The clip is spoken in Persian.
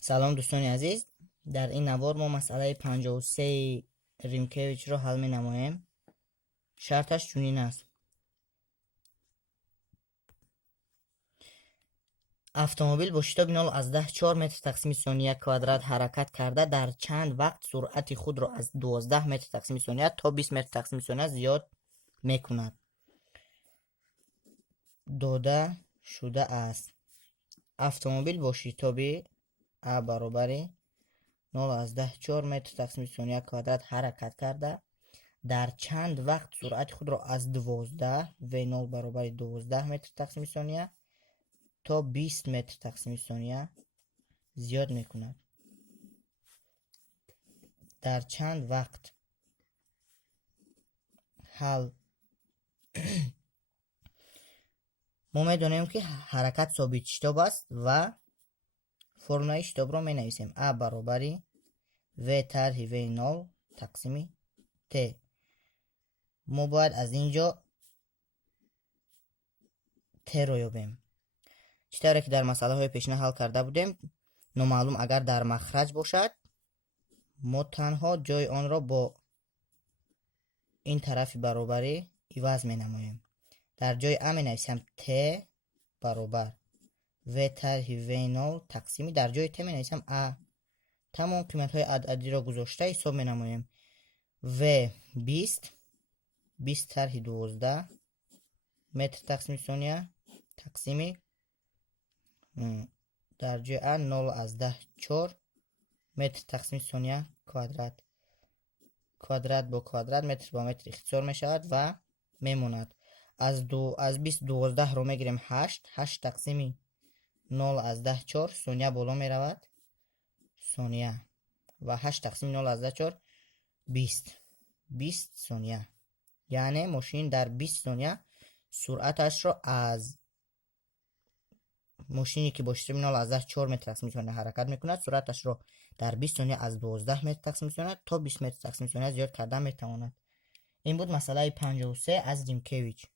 سلام دوستان عزیز، در این نوار ما مسئله 53 ریمکیویچ رو حل می نماییم. شرطش چنین است: автомобил با شتاب 0 از 10 4 متر تقسیم ثانیه کوادرات حرکت کرده در چند وقت سرعت خود را از 12 متر تقسیم ثانیه تا 20 متر تقسیم ثانیه زیاد می کند. داده شده است автомобил با شتاب A برابر 0 از 10 4 متر تقسیم ثانیه کوادرات حرکت کرده در چند وقت سرعت خود را از 12 و 0 برابر 12 متر تقسیم ثانیه تا 20 متر تقسیم ثانیه زیاد می کند. در چند وقت حل ما می دانیم که حرکت ثابت شتاب است و فرمول شتاب را می نویسیم: A برابر و طرح و 0 تقسیم T. ما باید از اینجا T رو یابیم. چطوری که در مسئله های پیشینه حل کرده بودیم، نامعلوم اگر در مخرج باشد ما تنها جای آن را با این طرف برابری عوض می نماییم. در جای A می نویسیم T برابر و طرح و 0 تقسیمی، در جای T می نویسیم A. تمام قیمت های عددی را گذاشته حساب می نماییم. و 20 طرح 12 متر تقسیم ثانیه تقسیمی، در جای A 0 از 10 4 متر تقسیم ثانیه کوادرات. کوادرات با کوادرات، متر با متر اختصار می شود و میموند. از 20 12 رو میگیریم 8 تقسیمی 0 از 10 4 ثانیه بالا می رود ثانیه و 8 تقسیم 0 از 10 4 20 ثانیه. یعنی ماشین در 20 ثانیه سرعتش را از ماشینی که با شتاب 0 از 10 4 متر تقسیم ثانیه حرکت میکند، سرعتش را در 20 ثانیه از 12 متر تقسیم ثانیه تا 20 متر تقسیم ثانیه زیاد کرده میتواند. این بود مسئله 53 از ریمکیویچ.